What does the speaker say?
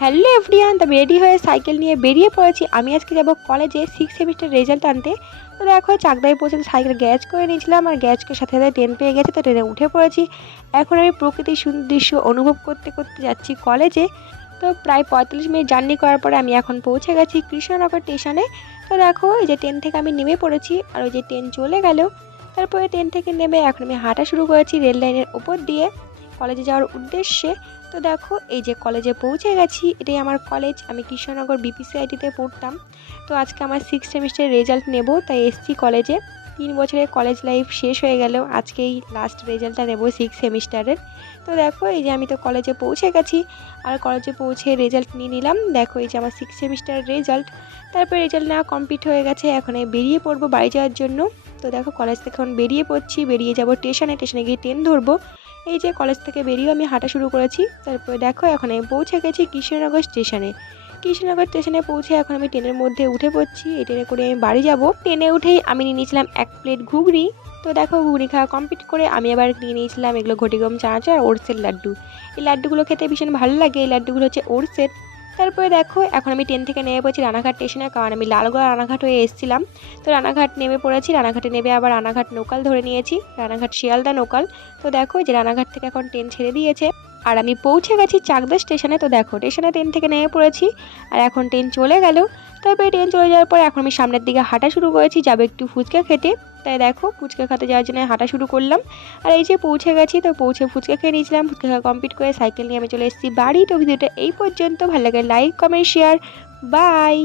Hello everyone, আমি ready হয়ে cycle নিয়ে বেরিয়ে পড়েছি। আমি আজকে যাব কলেজে 6 সেমিস্টার রেজাল্ট আনতে। তো দেখো চাকদায় পৌঁছে সাইকেল গ্যারেজ করে নিয়েছিলাম, আর গ্যারেজ করে সাথে সাথে ট্রেন পেয়ে গেছে, তো ট্রেনে উঠে পড়েছি। এখন আমি প্রকৃতির সুন্দর দৃশ্য অনুভব করতে করতে যাচ্ছি কলেজে। তো প্রায় 45 মিনিট জার্নি করার পরে আমি এখন পৌঁছে গেছি কৃষ্ণনগর স্টেশনে। তো দেখো এই যে ট্রেন থেকে আমি নেমে পড়েছি, আর ওই যে ট্রেন চলে গেল। তারপরে ট্রেন থেকে নেমে এখন আমি হাঁটা শুরু করেছি রেল লাইনের ওপর দিয়ে কলেজে যাওয়ার উদ্দেশ্যে। তো দেখো এই যে কলেজে পৌঁছে গেছি, এটাই আমার কলেজ। আমি কৃষ্ণনগর বিপিসিআইটিতে পড়তাম। তো আজকে আমার 6 সেমিস্টারের রেজাল্ট নেব, তাই এসছি কলেজে। 3 বছরের কলেজ লাইফ শেষ হয়ে গেল, আজকেই লাস্ট রেজাল্টটা নেব 6 সেমিস্টারের। তো দেখো এই যে আমি তো কলেজে পৌঁছে গেছি, আর কলেজে পৌঁছে রেজাল্ট নিয়ে নিলাম। দেখো এই যে আমার 6 সেমিস্টারের রেজাল্ট। তারপর রেজাল্ট নেওয়া কমপ্লিট হয়ে গেছে, এখন আমি বেরিয়ে পড়বো বাড়ি যাওয়ার জন্য। তো দেখো কলেজ থেকে এখন বেরিয়ে পড়ছি, বেরিয়ে যাব স্টেশনে, স্টেশনে গিয়ে ট্রেন ধরবো। এই যে কলেজ থেকে বেরিয়েও আমি হাঁটা শুরু করেছি। তারপরে দেখো এখন আমি পৌঁছে গেছি কৃষ্ণনগর স্টেশনে। কৃষ্ণনগর স্টেশনে পৌঁছে এখন আমি ট্রেনের মধ্যে উঠে পড়ছি। এই ট্রেনে করে আমি বাড়ি যাব। ট্রেনে উঠেই আমি নিয়ে নিয়েছিলাম 1 প্লেট ঘুগনি। তো দেখো ঘুগনি খাওয়া কমপ্লিট করে আমি আবার নিয়ে নিয়েছিলাম এগুলো ঘটিগম চানাচুর আর ওটসের লাড্ডু। এই লাড্ডুগুলো খেতে ভীষণ ভালো লাগে। এই লাড্ডুগুলো হচ্ছে ওটসের। তারপরে দেখো এখন আমি ট্রেন থেকে নেমে পড়েছি রানাঘাট স্টেশনে, কারণ আমি লালগোলা রানাঘাট হয়ে এসেছিলাম। তো রানাঘাট নেমে পড়েছি, রানাঘাটে নেমে আবার রানাঘাট লোকাল ধরে নিয়েছি, রানাঘাট শিয়ালদা লোকাল। তো দেখো যে রানাঘাট থেকে এখন ট্রেন ছেড়ে দিয়েছে, আর আমি পৌঁছে গেছি চাকদা স্টেশনে। তো দেখো স্টেশনে ট্রেন থেকে নেমে পড়েছি, আর এখন ট্রেন চলে গেল। তারপরে ট্রেন চলে যাওয়ার পরে এখন আমি সামনের দিকে হাঁটা শুরু করেছি, যাবো একটু ফুচকা খেতে। তাই দেখো ফুচকা খেতে যাওয়ার জন্য হাঁটা শুরু করলাম। আর এই যে পৌঁছে গেছি, তো পৌঁছে ফুচকা খেয়ে নিয়েছিলাম। ফুচকা খাওয়া কমপ্লিট করে সাইকেল নিয়ে আমি চলে এসেছি বাড়ি। তো ভিডিওটা এই পর্যন্ত, ভালো লাগে লাইক কমেন্ট শেয়ার, বাই।